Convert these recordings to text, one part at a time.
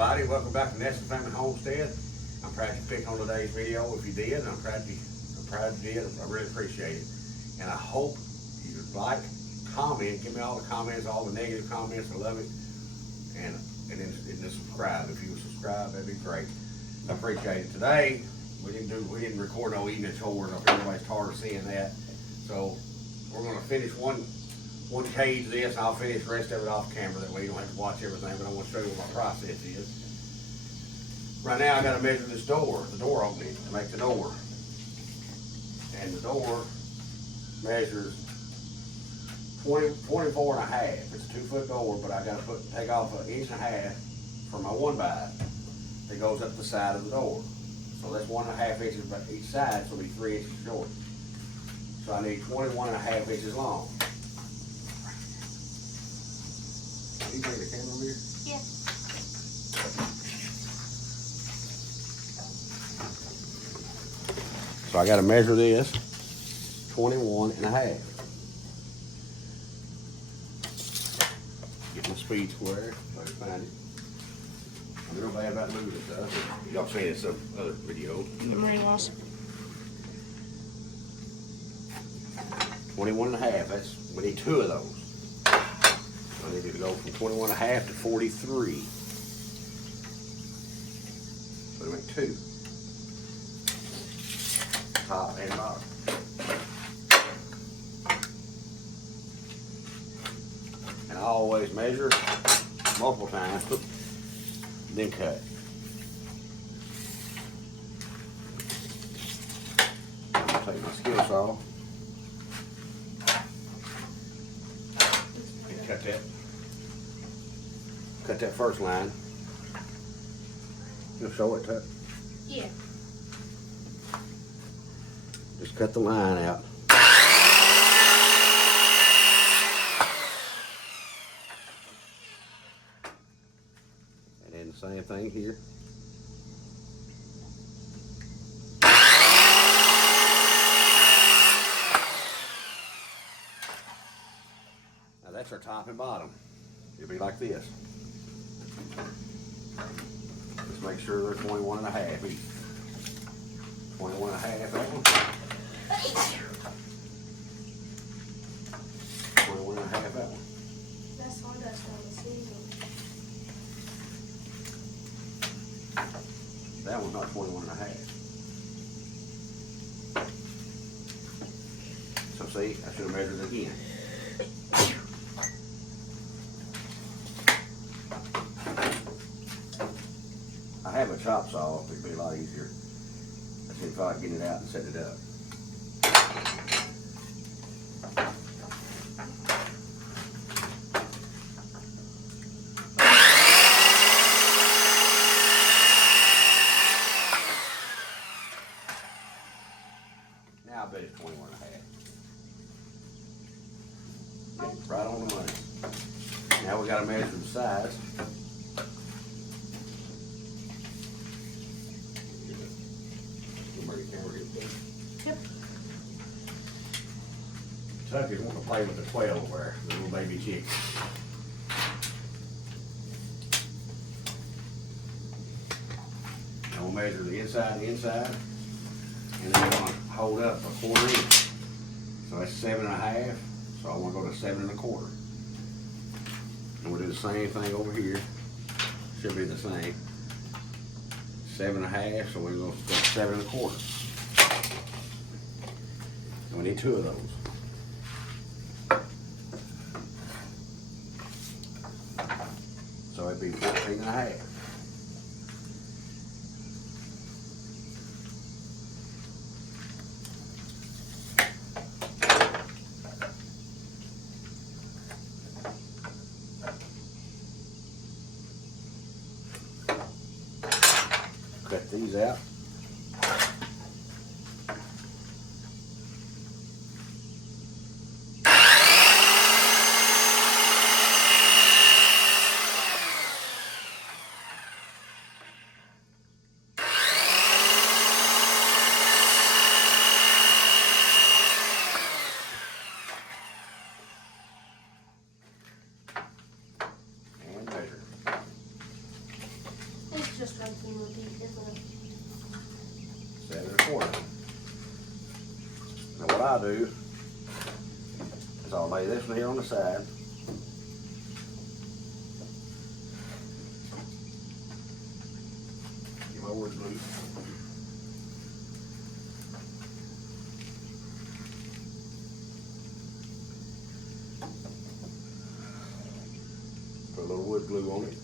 everybody, welcome back to Nestor Family Homestead. I'm proud you picked on today's video. If you did, I'm proud you did. I really appreciate it. And I hope you like, comment, give me all the comments, all the negative comments. I love it. And then subscribe. If you would subscribe, that'd be great. I appreciate it. Today we didn't record no evening chores. I think everybody's tired of seeing that. So we're gonna finish one cage of this, and I'll finish the rest of it off camera. That way you don't have to watch everything, but I want to show you what my process is. Right now I gotta measure this door, the door opening to make the door. And the door measures 24 and a half. It's a 2-foot door, but I gotta take off 1.5 inches for my 1-by that goes up the side of the door. So that's 1.5 inches by each side, so it'll be 3 inches short. So I need 21.5 inches long. Can you bring the camera over here? Yeah. So I gotta measure this 21.5. Get my speed square, so I can find it. I'm real bad about moving stuff. Y'all seen it in some other video. Marine loss. 21.5, that's, we need 2 of those. So I need to go from 21.5 to 43. So we make 2. Top and bottom. And I always measure multiple times, then cut. I'm gonna take my skill saw and cut that first line. You'll show it, Tuck? Yeah. Just cut the line out. And then the same thing here. Now that's our top and bottom. It'll be like this. Just make sure they're 21.5 each. 21.5 that one. 21.5 that one. That's hard, that's not a single. That one's not 21.5. So see, I should have measured it again. I have a chop saw, it'd be a lot easier. I see if I can get it out and set it up. Now I bet it's 21.5. Right on the money. Now we gotta measure the size. Yep. Tuck is wanting to play with the 12 where the little baby chick. Now we'll measure the inside, and then we're gonna hold up 1/4 inch. So that's 7.5. So I wanna go to 7 1/4. And we'll do the same thing over here. Should be the same. 7.5, so we're gonna go 7 1/4. And we need 2 of those. So it'd be 14.5. Cut these out. It's just running with deep, isn't it? 7 1/4. Now what I do is I'll lay this one here on the side. Get my wood glue. Put a little wood glue on it.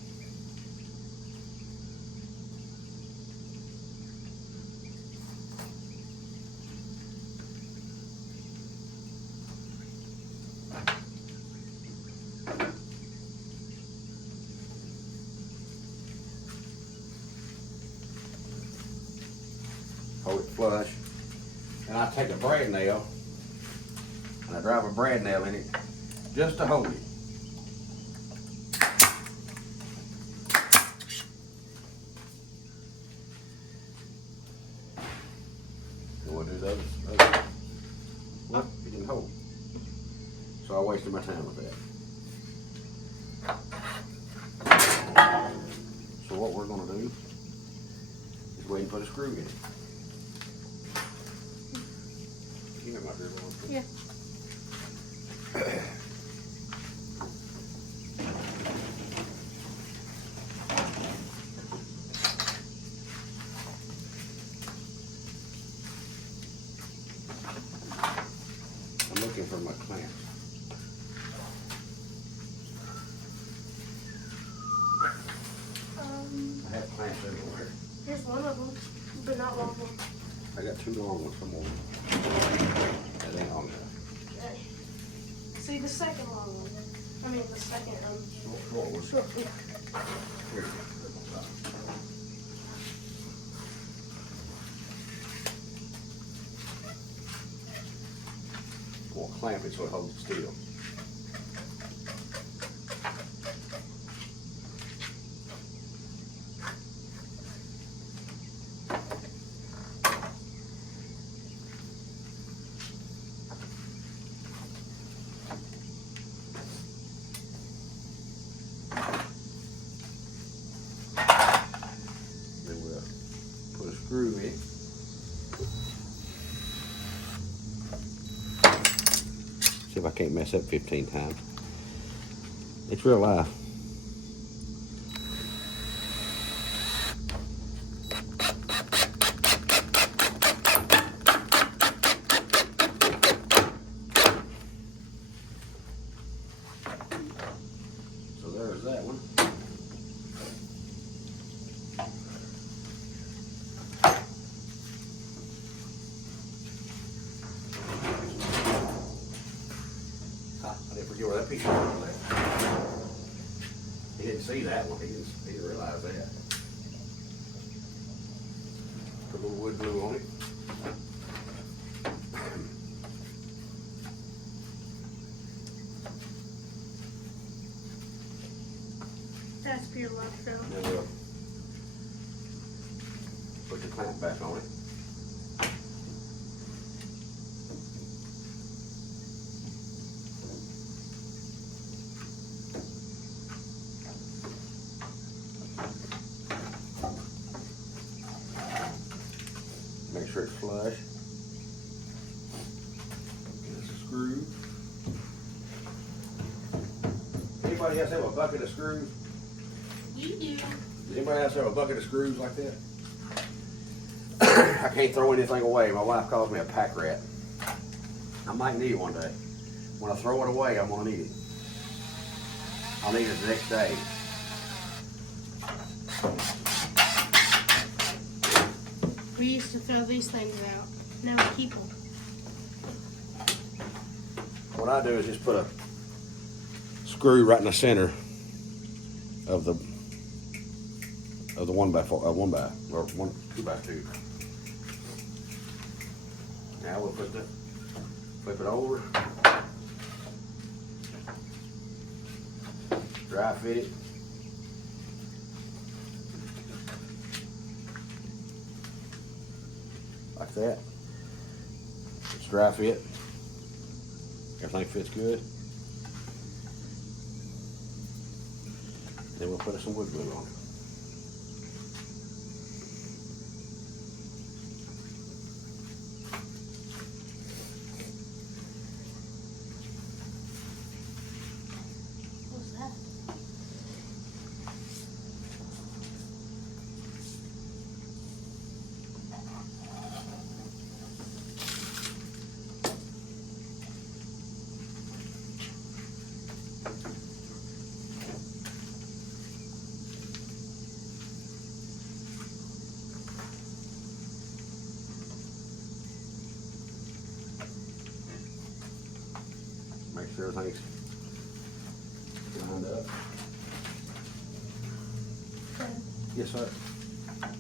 Hold it flush. And I take a brad nail and I drive a brad nail in it just to hold it. And we'll do those. Well, it didn't hold. So I wasted my time with that. So what we're gonna do is go ahead and put a screw in it. You know my dribble on. Yeah. I'm looking for my clamps. I have clamps everywhere. Here's one of them, but not long one. I got 2 long ones somewhere. That ain't long enough. Okay. See the second long one. I mean the second Short one. short one. Here. We'll clamp it so it holds still. Then we'll put a screw in. See if I can't mess up 15 times. It's real life. So there's that one. I didn't forget where that piece was there. He didn't see that one. He didn't realize that. Put a little wood glue on it. That's pure luck, Phil. Then we'll put the clamp back on it. Make sure it's flush. Get a screw. Anybody else have a bucket of screws? You do. Does anybody else have a bucket of screws like that? I can't throw anything away. My wife calls me a pack rat. I might need it one day. When I throw it away, I'm gonna need it. I'll need it the next day. We used to throw these things out. Now we keep them. What I do is just put a screw right in the center of the 1x4, 1x or 2x2. Now we'll flip it over, dry fit it. Like that. It's dry fit. Everything fits good. Then we'll put some wood glue on it. everything's lined up. Yes, sir.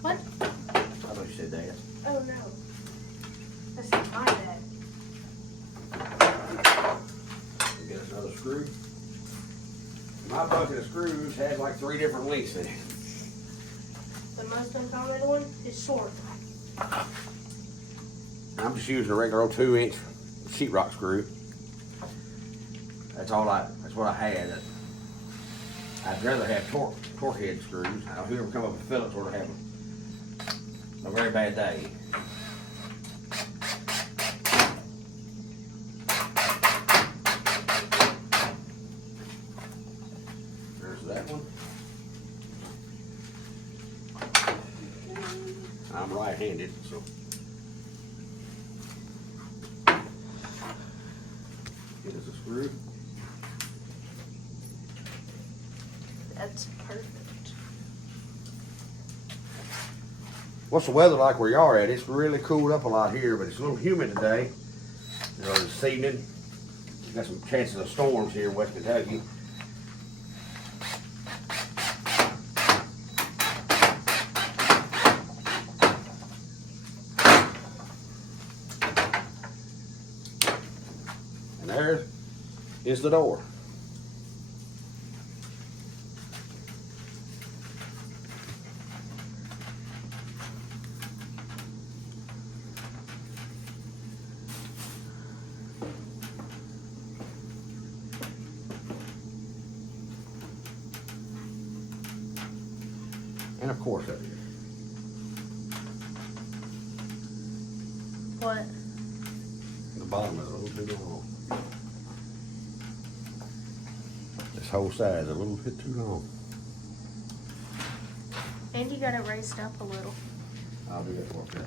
What? I thought you said that. Oh no. That's not my dad. Get us another screw. My bucket of screws has like 3 different lengths in it. The most uncommon one is short. I'm just using a regular old 2-inch sheetrock screw. That's what I had. I'd rather have torque head screws. Whoever come up with Phillips would have a very bad day. There's that one. I'm right-handed, so. Get us a screw. That's perfect. What's the weather like where y'all are at? It's really cooled up a lot here, but it's a little humid today. This evening, got some chances of storms here in West Kentucky. And there is the door. And of course up here. What? The bottom is a little too long. This whole side is a little bit too long. And you got it raised up a little. I'll do that for you.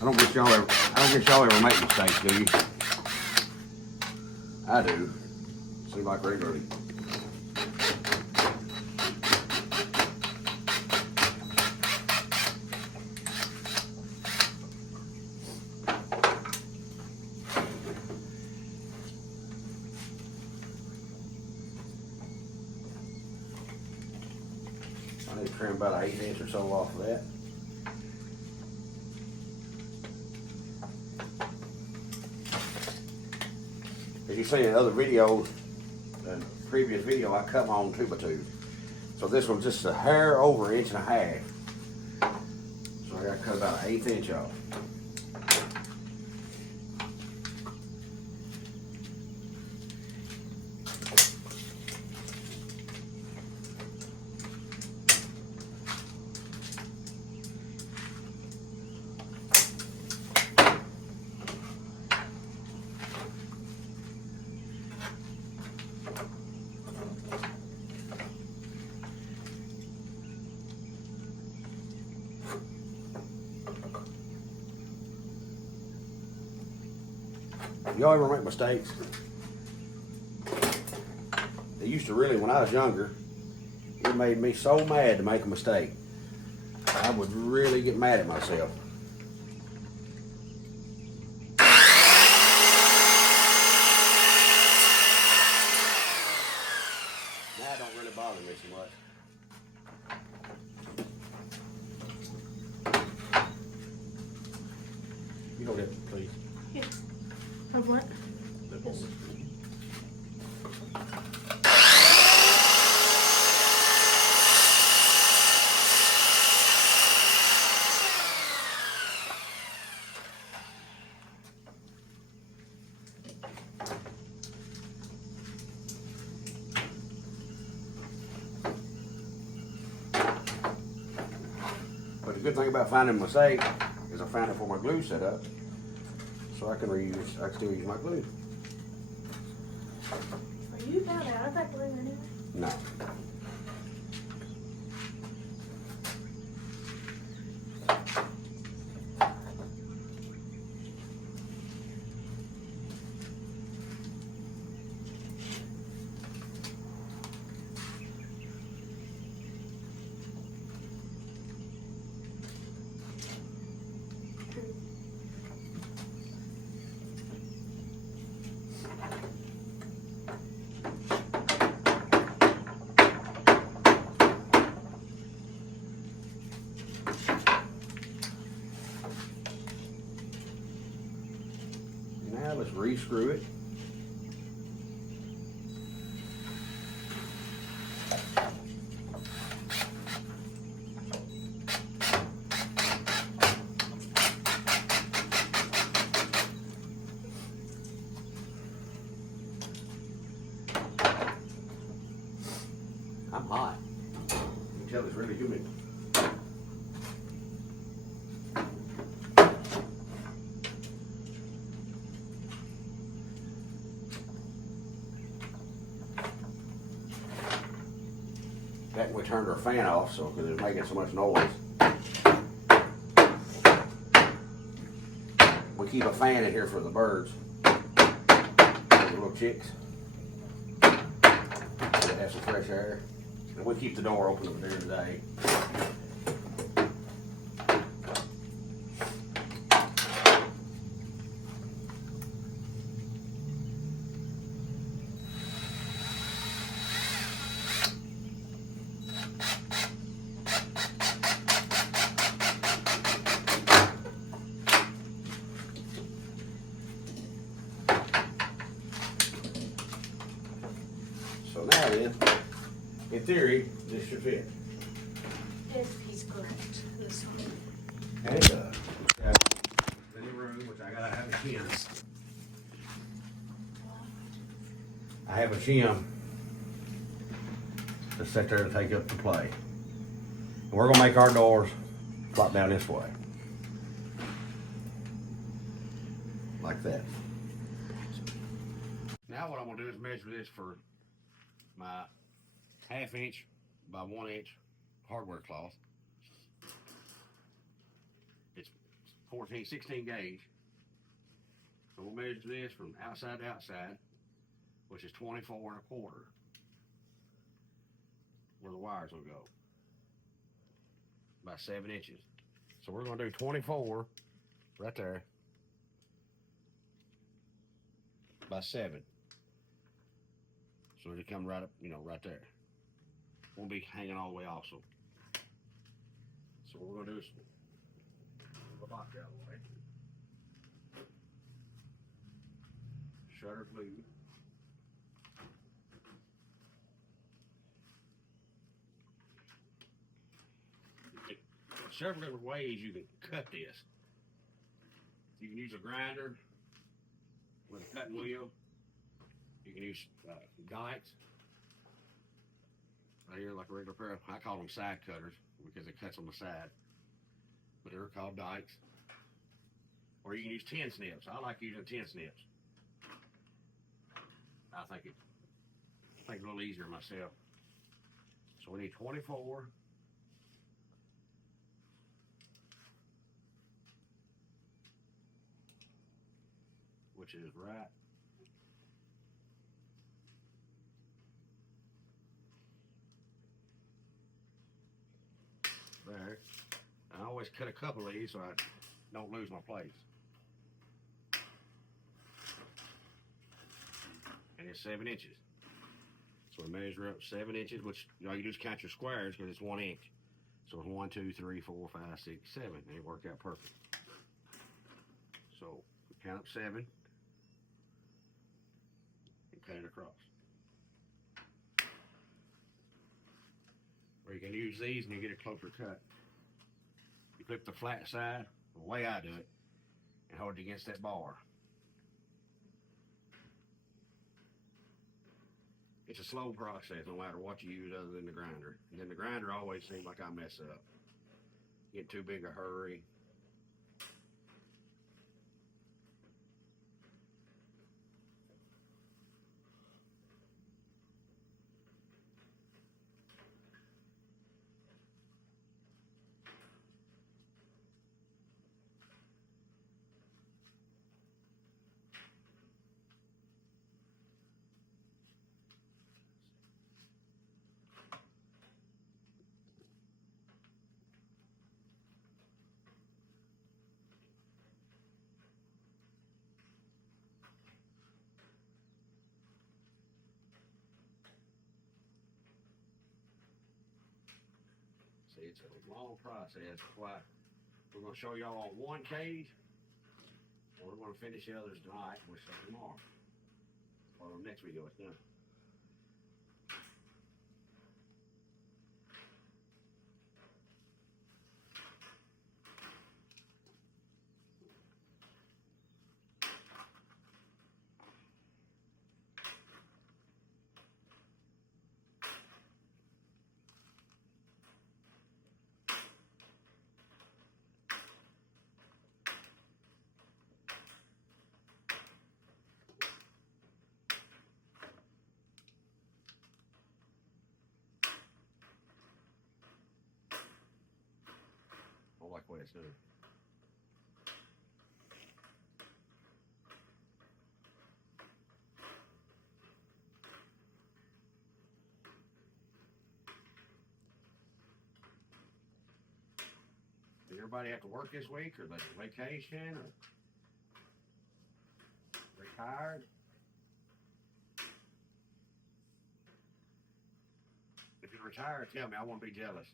I don't guess y'all ever make mistakes, do you? I do. Seems like regularly. I need to trim about an 1/8 inch or so off of that. As you see in other videos, the previous video, I cut my own 2x2. So this one's just a hair over 1.5 inches. So I gotta cut about an 1/8 inch off. Y'all ever make mistakes? They used to really, when I was younger, it made me so mad to make a mistake. I would really get mad at myself. Now it don't really bother me so much. You hold it, please. Here. Of what? Yes. But the good thing about finding a mistake is I found it for my glue setup, so I can still use my glue. Are you about out of that glue anyway? No. screw it. I'm hot. You can tell it's really humid. That we turned our fan off, so because it's making so much noise. We keep a fan in here for the birds, for the little chicks. They have some fresh air. And we keep the door open over there today. So now then, in theory, this should fit. If he's correct, this one. And it does. Got the new room, which I gotta have a gym. I have a gym that's set there to take up the play. And we're gonna make our doors drop down this way. Like that. Now what I'm gonna do is measure this for my 1/2 inch by 1 inch hardware cloth. It's 16 gauge. So we'll measure this from outside to outside, which is 24 1/4, where the wires will go, by 7 inches. So we're gonna do 24 right there by 7. So it'll come right up, right there. Won't be hanging all the way off. So what we're gonna do is move the box out of the way. Shutter glued. Several different ways you can cut this. You can use a grinder with a cutting wheel. You can use dikes. Right here, like a regular pair of, I call them side cutters because it cuts on the side. But they're called dikes. Or you can use 10 snips. I like using 10 snips. I think it's a little easier myself. So we need 24. Which is right there. I always cut a couple of these so I don't lose my place. And it's 7 inches. So we measure up 7 inches, which all you do is count your squares because it's 1 inch. So it's 1, 2, 3, 4, 5, 6, 7. And it worked out perfect. So we count up 7 and cut it across. Or you can use these and you get a closer cut. You flip the flat side, the way I do it, and hold it against that bar. It's a slow process no matter what you use other than the grinder. And then the grinder always seems like I mess up. Get too big a hurry. See, it's a long process. Why? We're going to show y'all on one cage We're gonna finish the others tonight, we'll start tomorrow. Or next video it's done. I like the way it's done. Did everybody have to work this week, or they vacation, or retired? If you're retired, tell me. I want to be jealous.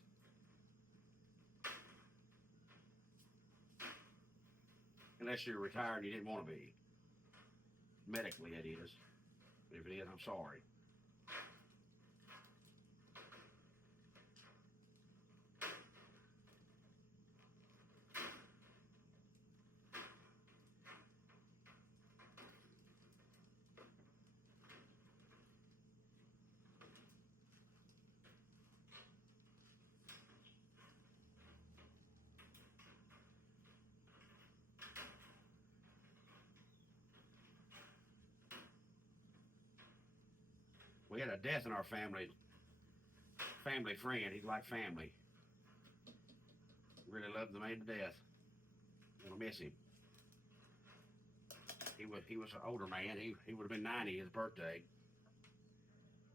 Unless you're retired and you didn't want to be. Medically, it is. If it is, I'm sorry. We had a death in our family friend. He's like family. Really loved the man to death. Gonna miss him. He was an older man. He would have been 90 his birthday.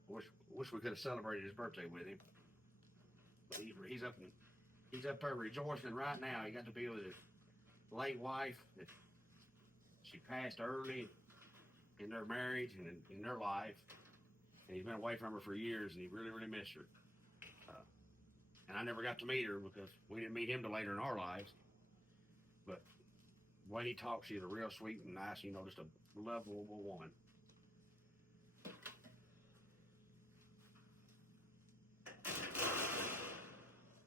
Wish we could have celebrated his birthday with him. But he's up there rejoicing right now. He got to be with his late wife. She passed early in their marriage and in their life. And he's been away from her for years, and he really, really missed her. And I never got to meet her because we didn't meet him till later in our lives. But the way he talks, she's a real sweet and nice, just a lovable woman.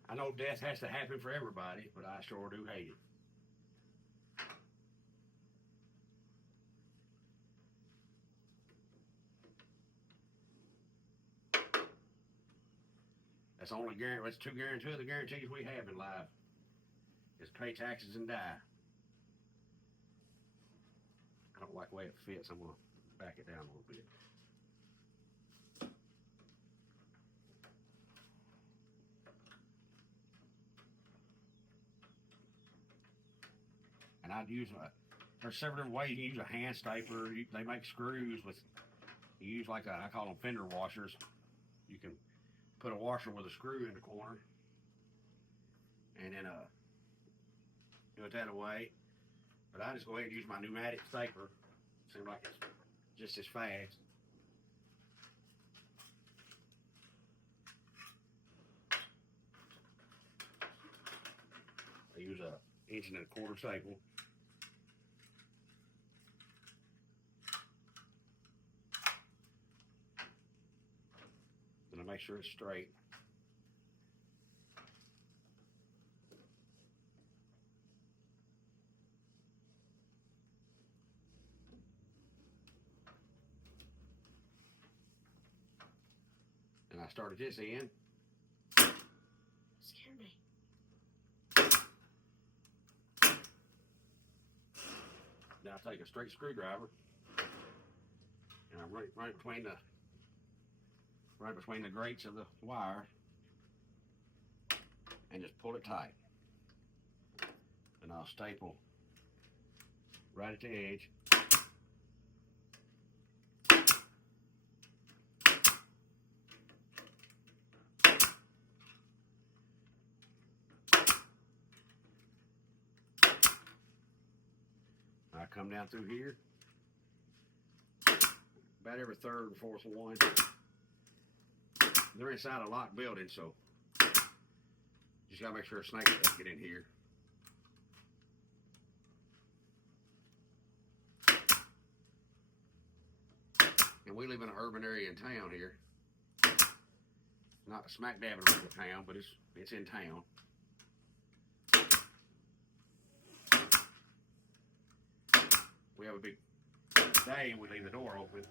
I know death has to happen for everybody, but I sure do hate it. That's two of the guarantees we have in life is pay taxes and die. I don't like the way it fits. I'm gonna back it down a little bit. And I'd use there's several different ways you can use a hand stapler. They make screws with, you use like I call them fender washers. You can put a washer with a screw in the corner and then do it that way. But I just go ahead and use my pneumatic stapler. Seems like it's just as fast. I use a 1 1/4 inch staple. Then I make sure it's straight. And I started this end. Scared me. Now I take a straight screwdriver and I right between the grates of the wire and just pull it tight. And I'll staple right at the edge. I come down through here about every third and fourth one. They're inside a locked building, so just gotta make sure a snake doesn't get in here. And we live in an urban area in town here. Not smack dab in the middle of town, but it's in town. We have a big day and we leave the door open.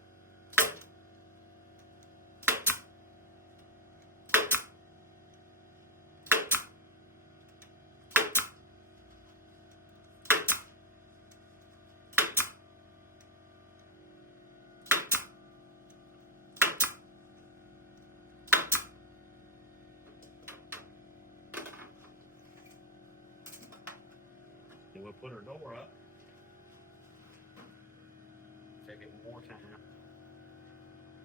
Then we'll put our door up. Take it one more time.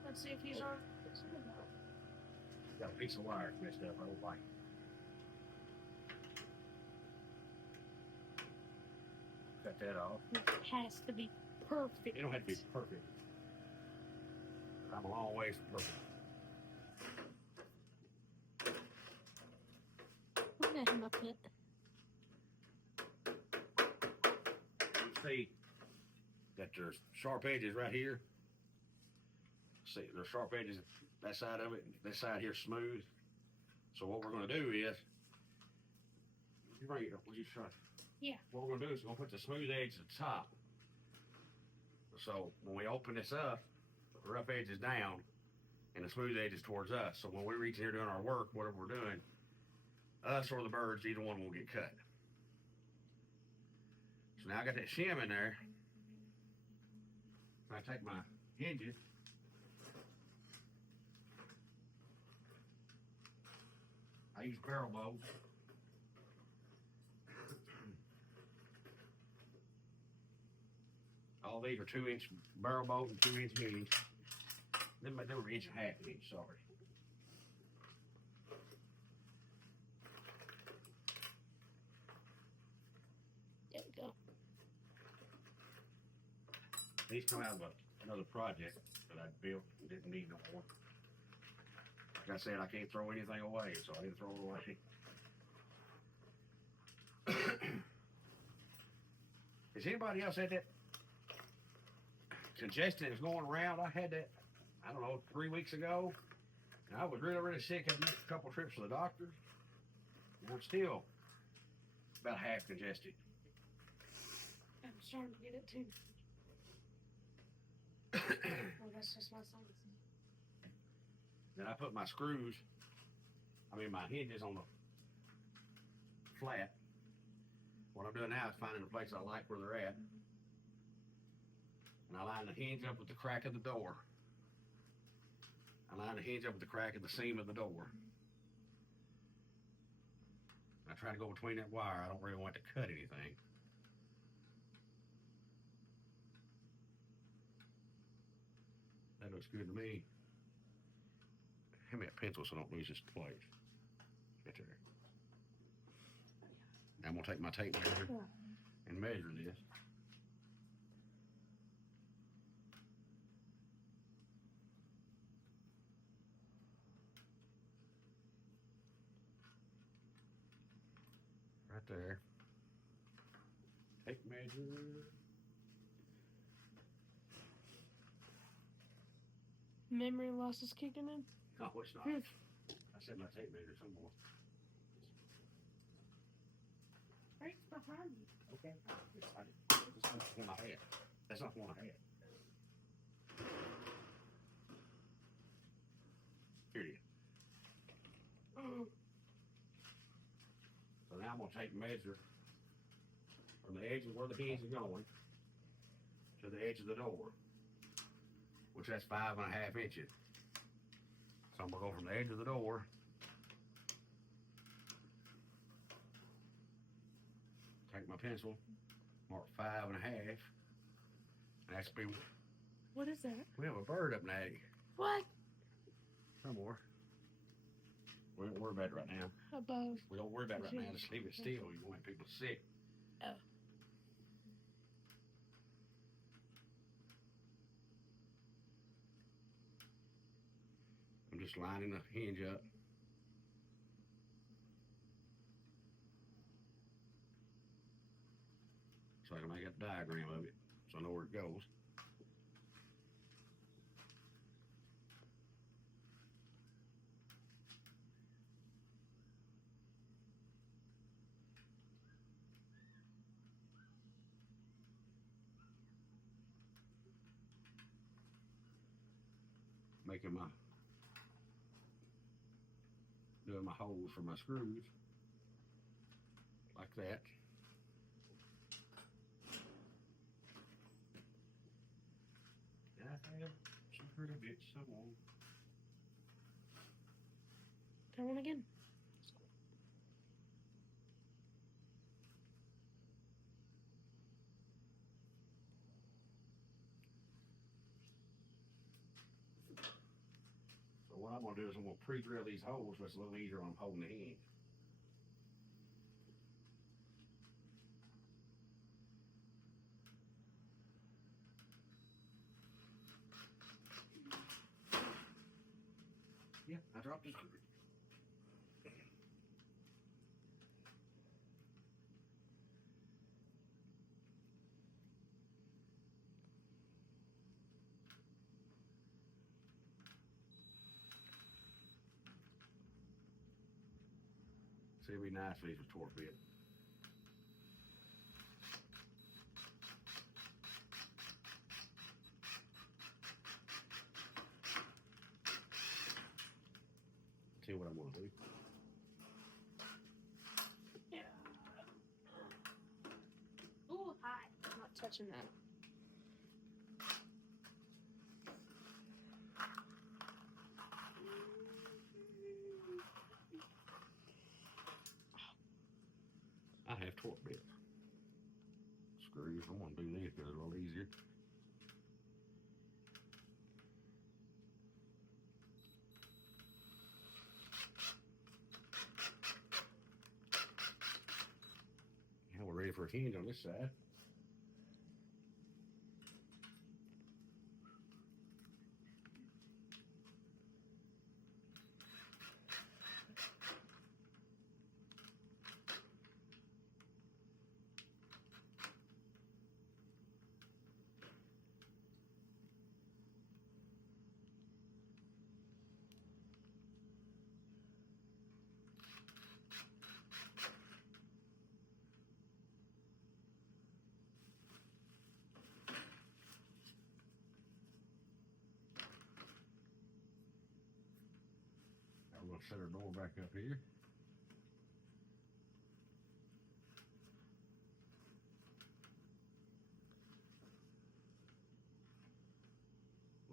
Let's see if he's on. Got a piece of wire messed up. I don't like it. Cut that off. It has to be perfect. It don't have to be perfect. I'm a long ways from perfect. Let him up it. You see that there's sharp edges right here. See, there's sharp edges that side of it. This side here smooth. So what we're going to do is, you bring it up. Will you try? Yeah. What we're going to do is we're going to put the smooth edge at the top. So when we open this up, the rough edge is down, and the smooth edge is towards us. So when we reach in here doing our work, whatever we're doing, us or the birds, either one will get cut. So now I got that shim in there. I take my hinges. I use barrel bolts. All these are 2-inch barrel bolts and 2-inch hinges. They were 1.5 inch, sorry. There we go. These come out of another project that I built and didn't need no more. Like I said, I can't throw anything away, so I didn't throw it away. Has anybody else had that congestion that's going around? I had that, I don't know, 3 weeks ago. And I was really, really sick. I missed a couple trips to the doctor. And I'm still about half congested. I'm starting to get it too. Well, that's just my son's. Then I put my screws, my hinges on the flat. What I'm doing now is finding a place I like where they're at. And I line the hinge up with the crack of the door. I line the hinge up with the crack of the seam of the door. I try to go between that wire. I don't really want to cut anything. That looks good to me. Hand me a pencil so I don't lose this place. Right there. Now I'm gonna take my tape measure and measure this. Right there. Tape measure. Memory loss is kicking in. No, it's not. I said my tape measure somewhere. Right behind you. Okay. That's not the one I had. That's not the one I had. Here it is. So now I'm going to take measure from the edge of where the hinge is going to the edge of the door, which that's 5.5 inches. So I'm going to go from the edge of the door take my pencil, mark 5.5, and that's be. What is that? We have a bird up in the attic. What? Somewhere. We don't worry about it right now. Above. We don't worry about it right now. Just leave it still. You want people sick. Oh. I'm just lining the hinge up. So I can make a diagram of it so I know where it goes. doing my holes for my screws, like that. And I have some pretty bits I want. Turn one again. So what I'm gonna do is I'm gonna pre-drill these holes, so it's a little easier when I'm holding the hinge. Yeah, I dropped the screw. See, it'd be nice if these was torque bit. See what I'm gonna do. Yeah. Ooh, hi. I'm not touching that. I have torque bit screws. I'm gonna do these because it's a little easier. Now we're ready for a hinge on this side. Now we're gonna set our door back up here.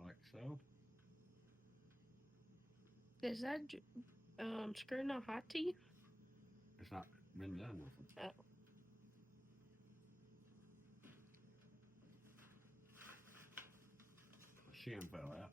Like so. Is that screw not hot to you? It's not been done with them. Oh. The shim fell out.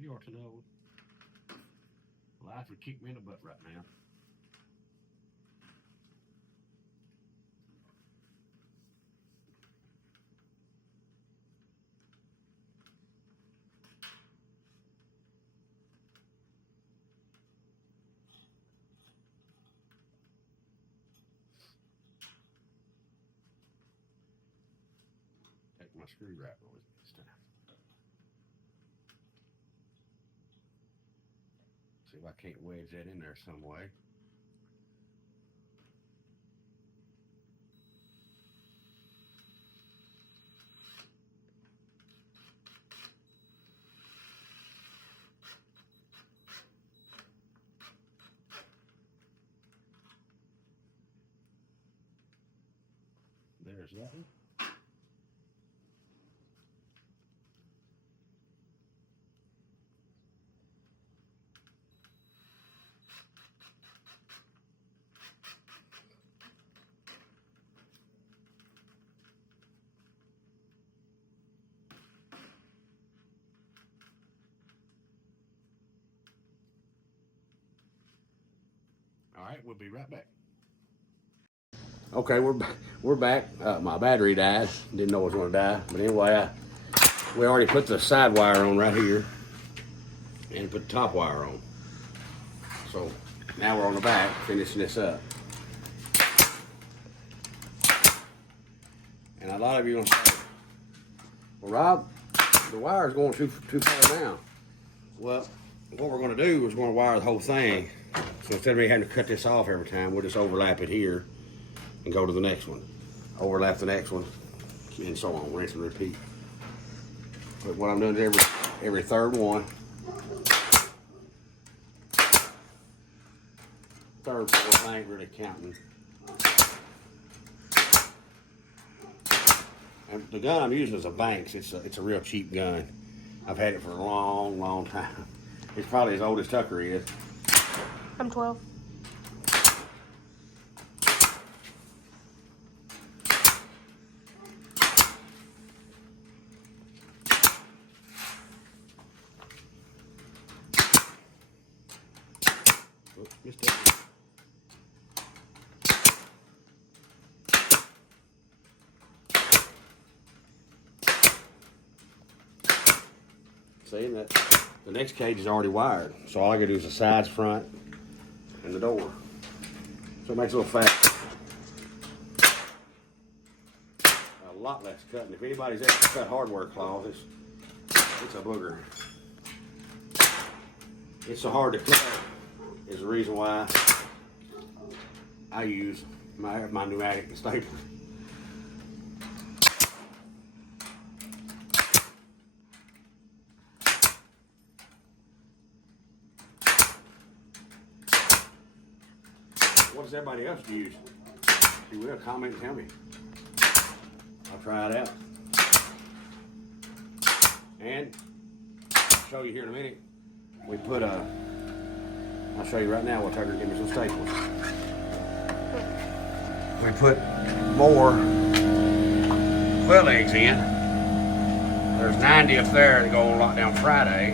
You ought to know. Life would kick me in the butt right now. Take my screwdriver with me this time. See if I can't wedge that in there some way. There's that one. All right, we'll be right back. Okay, we're back. My battery died. Didn't know it was going to die, but anyway, we already put the side wire on right here, and put the top wire on. So now we're on the back finishing this up. Now, a lot of you gonna say, well, Rob, the wire's going too far now. Well, what we're gonna do is we're gonna wire the whole thing. So instead of me having to cut this off every time, we'll just overlap it here and go to the next one. Overlap the next one, and so on, rinse and repeat. But what I'm doing is every third one, third, fourth, I ain't really counting. And the gun I'm using is a Banks. It's a real cheap gun. I've had it for a long, long time. It's probably as old as Tucker is. I'm 12. Oops, missed it. See, that the next cage is already wired, so all I gotta do is the sides, front, and the door. So it makes it a little faster. A lot less cutting. If anybody's ever cut hardware cloths, it's a booger. It's so hard to cut is the reason why I use my pneumatic stapler. What does everybody else use? If you will, comment and tell me. I'll try it out. And I'll show you here in a minute. We put I'll show you right now what Tucker gave me some staples. We put more quill eggs in. There's 90 up there that go on lockdown Friday.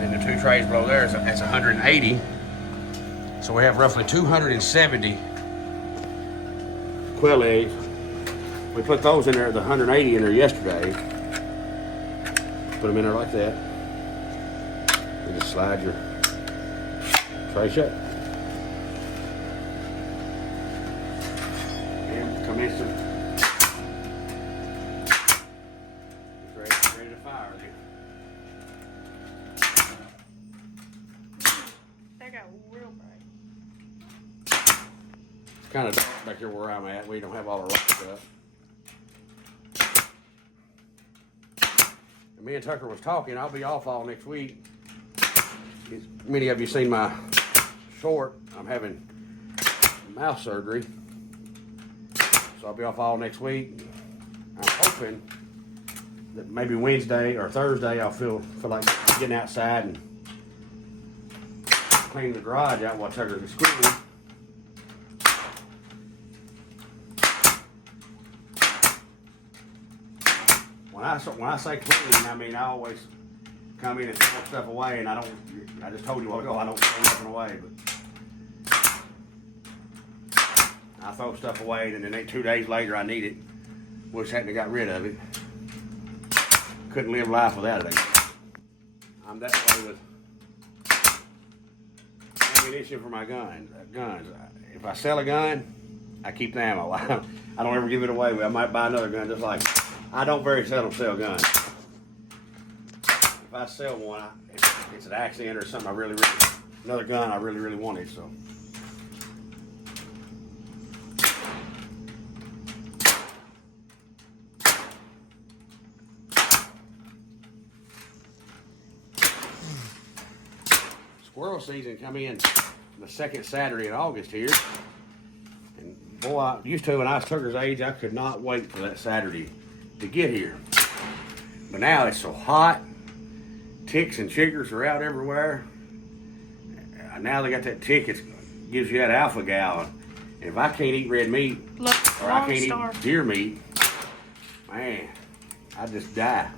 And the 2 trays below there, that's 180. So we have roughly 270 quill eggs. We put those in there, the 180 in there yesterday. Put them in there like that. You just slide your tray shut. And come in some. Ready to fire then. That got real bright. It's kind of dark back here where I'm at. We don't have all our lights up. And me and Tucker was talking. I'll be off all next week. Many of you seen my short. I'm having mouth surgery, so I'll be off all next week. I'm hoping that maybe Wednesday or Thursday I'll feel like getting outside and cleaning the garage out while Tucker's in school. When I say cleaning, I mean I always come in and throw stuff away, and I just told you a while ago, I don't throw nothing away, but I throw stuff away, and then 2 days later I need it. Wish I hadn't got rid of it. Couldn't live life without it. I'm that way with ammunition for my guns. If I sell a gun, I keep the ammo. I don't ever give it away. I might buy another gun just like it. I don't very seldom sell guns. If I sell one, it's an accident or something another gun I really wanted, so. Squirrel season come in the second Saturday in August here. And boy, I used to when I was Tucker's age, I could not wait for that Saturday to get here. But now it's so hot. Ticks and chiggers are out everywhere. Now they got that tick, it gives you that alpha gal. And if I can't eat red meat, or I can't eat deer meat, man, I just die.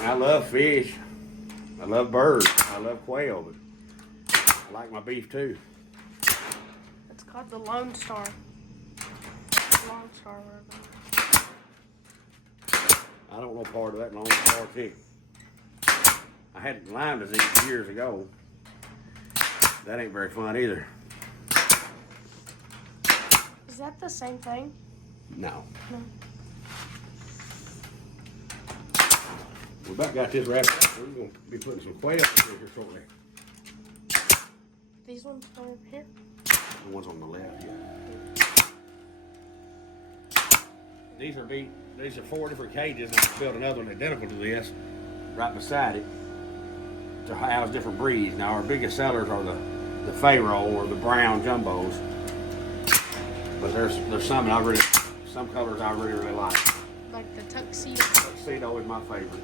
And I love fish. I love birds. I love quail, but I like my beef too. It's called the Lone Star. Lone Star, whatever. I don't know part of that Lone Star tick. I had Lyme disease years ago. That ain't very fun either. Is that the same thing? No. No. We about got this wrapped up, so we're gonna be putting some quail in here shortly. These ones are over here. The ones on the left, yeah. These are 4 different cages, and I built another one identical to this right beside it to house different breeds. Now our biggest sellers are the Pharaoh or the brown jumbos, but there's some some colors I really like. Like the tuxedo. Tuxedo is my favorite.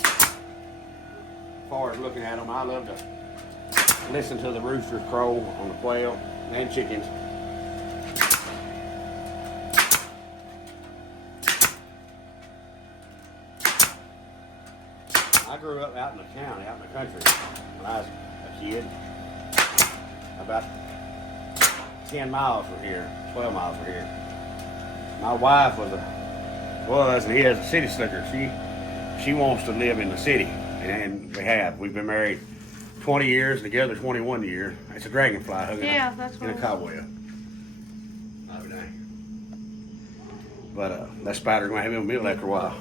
As far as looking at them, I love to listen to the roosters crow on the quail and chickens. I grew up out in the county, out in the country, when I was a kid. About 10 miles from here, 12 miles from here. My wife was and is a city slicker. She wants to live in the city, and we have. We've been married 20 years, together 21 years. It's a dragonfly hooking That's in a what cobweb. I'll be dang. But that spider's gonna have him a meal after a while.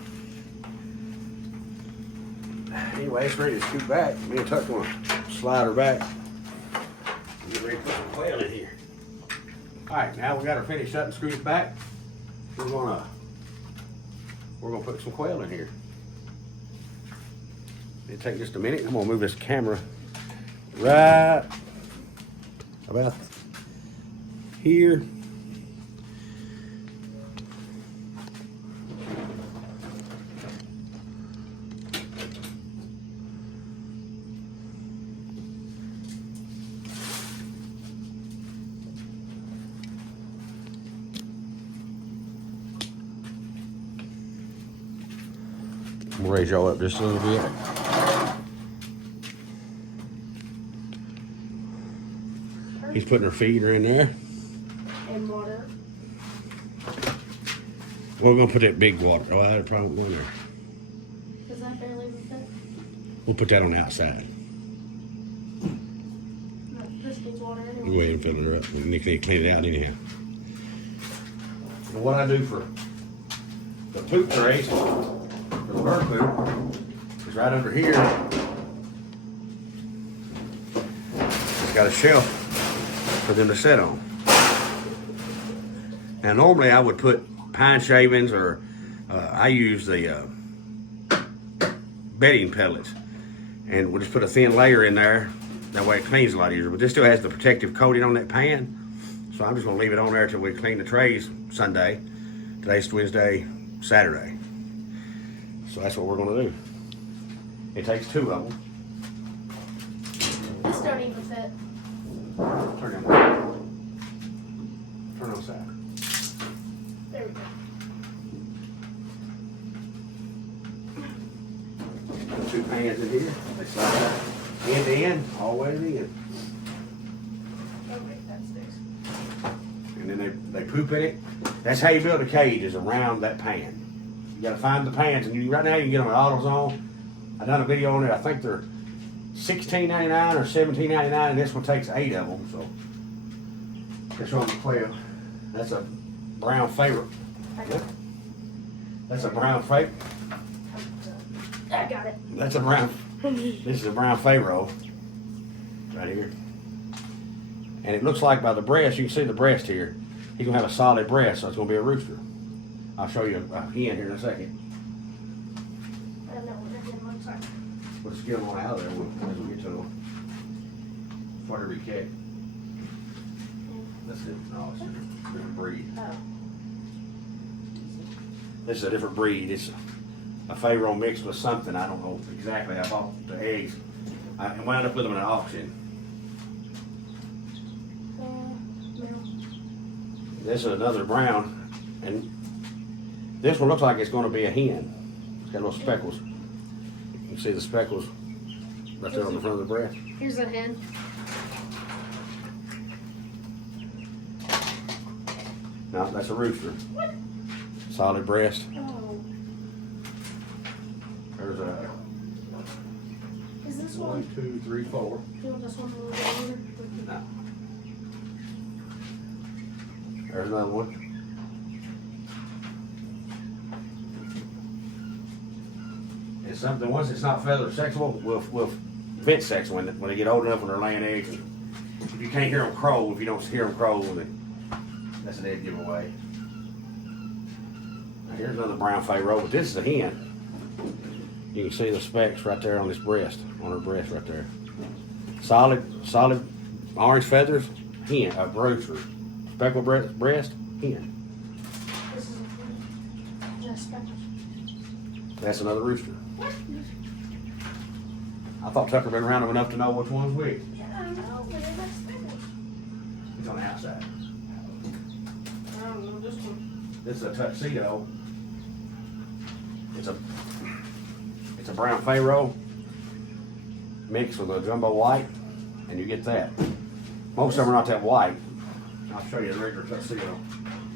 Anyway, it's ready to scoot back. Me and Tuck gonna slide her back. Get ready to put some quail in here. Alright, now we got her finished up and screwed back. We're gonna put some quail in here. It'll take just a minute. I'm gonna move this camera right about here. I'm gonna raise y'all up just a little bit. He's putting her feeder in there. And water. We're gonna put that big water. Oh, I had a problem with one there. Does that barely fit? We'll put that on the outside. No, this needs water anyway. Go ahead and fill her up. We need to clean it out anyhow. And what I do for the poop trays, for the bird poop, is right under here. It's got a shelf for them to sit on. Now normally I would put pine shavings or I use the bedding pellets, and we'll just put a thin layer in there. That way it cleans a lot easier. But this still has the protective coating on that pan, so I'm just gonna leave it on there till we clean the trays Sunday. Today's Wednesday, Saturday. So that's what we're gonna do. It takes 2 of them. This don't even fit. Turn on the side. There we go. Put 2 pans in here. They slide out end to end, all the way to the end. Oh wait, that stays. And then they poop in it. That's how you build a cage, is around that pan. You gotta find the pans, and right now you can get them at AutoZone. I done a video on it. I think they're $16.99 or $17.99, and this one takes 8 of them. So that's on the quail. That's a brown favorite. That's a brown favorite. I got it. That's a brown. This is a brown Pharaoh right here, and it looks like by the breast, you can see the breast here. He's gonna have a solid breast, so it's gonna be a rooster. I'll show you a hen here in a second. I don't know what that looks like. We'll just get them on out of there as we get to them. Whatever you catch. That's it. No, it's a different breed. Oh. This is a different breed. It's a Pharaoh mixed with something. I don't know exactly. I bought the eggs. I wound up with them in an auction. No. This is another brown, and this one looks like it's going to be a hen. It's got little speckles. You can see the speckles right there on the front of the breast. Here's a hen. No, that's a rooster. What? Solid breast. Oh. There's a Is this 1, one? 2, 3, 4. Do you want this one a little bit longer? No. There's another one. It's something, once it's not feather sexual, we'll vent sex when they get old enough when they're laying eggs. And if you can't hear them crow, if you don't hear them crow, then that's a dead giveaway. Now here's another brown Pharaoh, but this is a hen. You can see the specks right there on this breast, on her breast right there. Solid orange feathers, hen, rooster. Speckled breast, hen. This is just speckles. That's another rooster. I thought Tucker been around him enough to know which one's which. Yeah, I know, but they're not speckles. He's on the outside. I don't know this one. This is a tuxedo. It's a brown Pharaoh mixed with a jumbo white, and you get that. Most of them are not that white. I'll show you the regular tuxedo.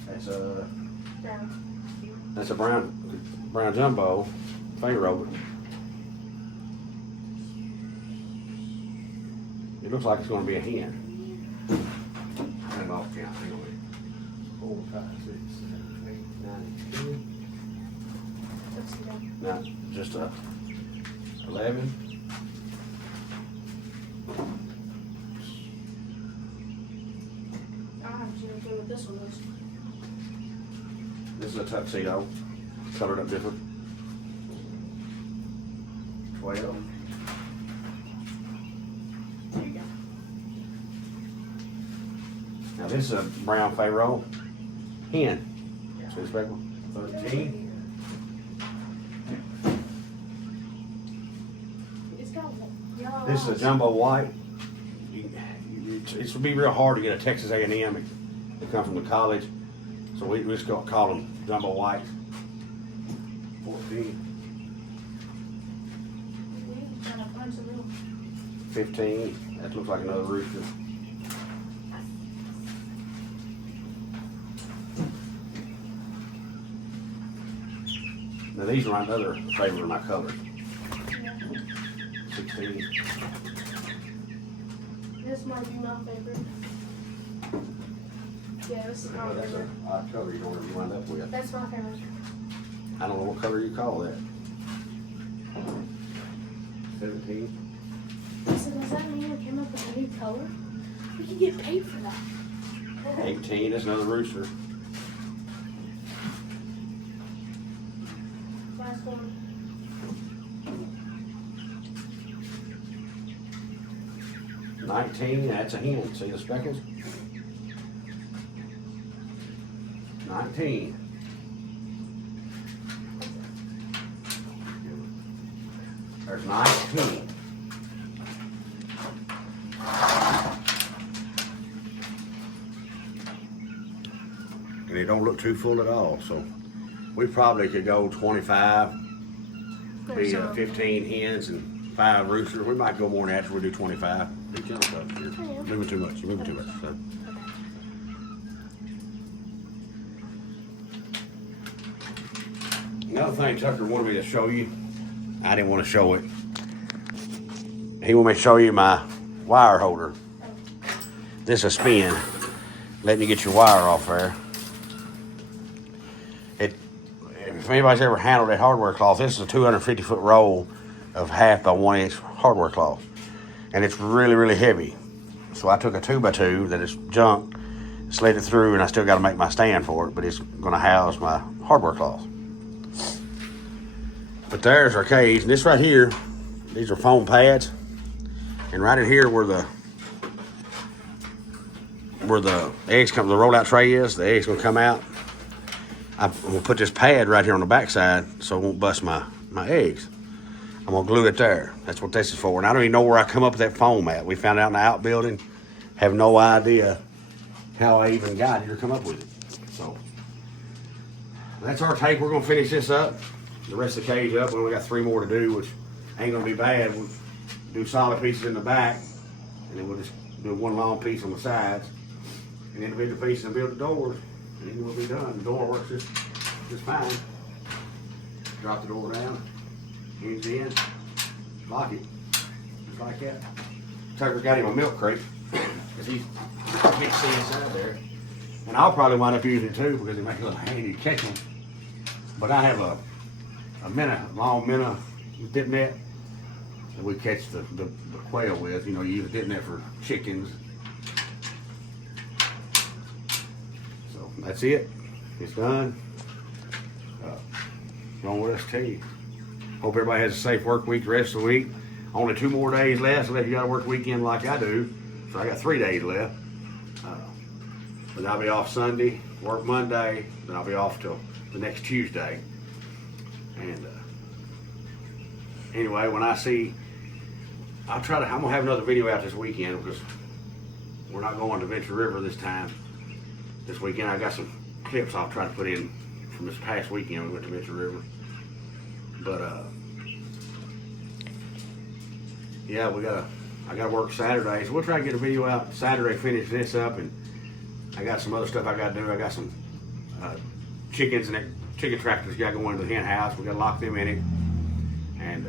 That's a brown jumbo Pharaoh. It looks like it's going to be a hen. I'm off count. Hang on a minute. 4, 5, 6, 7, 8, 9, 10. Not just a 11. I'll have to do what this one is. This is a tuxedo, colored up different. 12. There you go. Now this is a brown Pharaoh hen. See the speckle? 13. It's got yellow This is a eyes. jumbo white. It would be real hard to get a Texas A&M. They come from the college, so we just call them jumbo whites. 14, Got a bunch of little. 15. That looks like another rooster. Now these are my other favorite of my colors. 16. This might be my favorite. Yeah, this is my That's favorite. an odd color you don't ever wind up with. That's my favorite. I don't know what color you call that. 17. So does that mean we came up with a new color? We can get paid for that. 18. That's another rooster. Last one. 19. That's a hen. See the speckles? 19. There's 19. And it don't look too full at all, so we probably could go 25, There's be some. 15 hens and 5 roosters. We might go more than that, we'll do 25. Big jump up here. Yeah. Moving too much, you're moving too much. So. Another thing Tucker wanted me to show you, I didn't want to show it. He wanted me to show you my wire holder. This is a spin, letting you get your wire off there. If anybody's ever handled that hardware cloth, this is a 250-foot roll of 1/2 by 1 inch hardware cloth. And it's really, really heavy. So I took a 2x2 that is junk, slid it through, and I still got to make my stand for it, but it's going to house my hardware cloth. But there's our cage, and this right here, these are foam pads. And right in here where the eggs come, the rollout tray is, the eggs gonna come out. I'm gonna put this pad right here on the backside so it won't bust my eggs. I'm gonna glue it there. That's what this is for. And I don't even know where I come up with that foam at. We found it out in the outbuilding. Have no idea how I even got it or come up with it. So that's our take. We're gonna finish this up. The rest of the cage up. We only got 3 more to do, which ain't gonna be bad. We'll do solid pieces in the back, and then we'll just do 1 long piece on the sides, and individual pieces and build the doors, and then we'll be done. The door works just fine. Drop the door down, hinge in, lock it, just like that. Tucker's got him a milk crate, because he can't see inside there. And I'll probably wind up using it too because it makes it a little handy to catch them. But I have a long minnow dip net that we catch the quail with. You know, you use a dip net for chickens. So that's it. It's done. Long with us tell you. Hope everybody has a safe work week the rest of the week. Only 2 more days left unless you got to work weekend like I do. So I got 3 days left. But I'll be off Sunday, work Monday, then I'll be off till the next Tuesday. And anyway, when I see, I'm gonna have another video out this weekend because we're not going to Venture River this time. This weekend I got some clips I'll try to put in from this past weekend we went to Venture River. But yeah, I gotta work Saturday, so we'll try to get a video out Saturday, finish this up, and I got some other stuff I gotta do. I got some chickens and chicken tractors got to go into the hen house. We gotta lock them in it and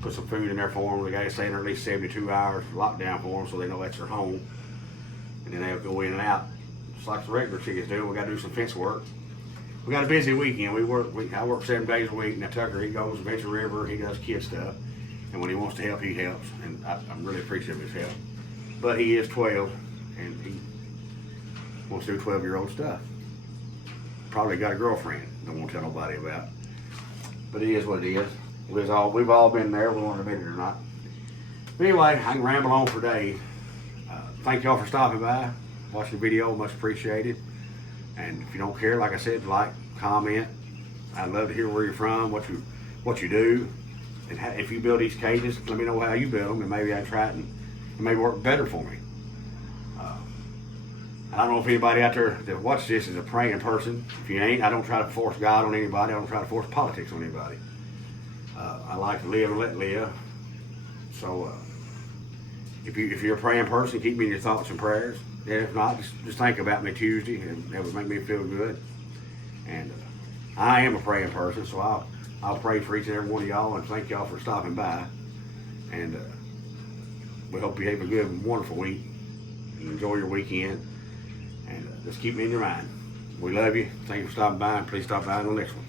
put some food in there for them. We gotta stay in there at least 72 hours lockdown for them so they know that's their home, and then they'll go in and out just like the regular chickens do. We gotta do some fence work. We got a busy weekend. I work 7 days a week. Now Tucker, he goes to Venture River. He does kid stuff, and when he wants to help, he helps, and I'm really appreciative of his help. But he is 12, and he wants to do 12-year-old stuff. Probably got a girlfriend. Don't want to tell nobody about. But it is what it is. We've all been there. We want to admit it or not. But anyway, I can ramble on for days. Thank y'all for stopping by, watching the video. Much appreciated. And if you don't care, like I said, like, comment. I'd love to hear where you're from, what you do, and if you build these cages, let me know how you build them, and maybe I try it and it may work better for me. I don't know if anybody out there that watches this is a praying person. If you ain't, I don't try to force God on anybody. I don't try to force politics on anybody. I like to live and let live. So if you're a praying person, keep me in your thoughts and prayers. And if not, just think about me Tuesday, and that would make me feel good. And I am a praying person, so I'll pray for each and every one of y'all, and thank y'all for stopping by. And we hope you have a good, wonderful week. And enjoy your weekend. And just keep me in your mind. We love you. Thank you for stopping by, and please stop by on the next one.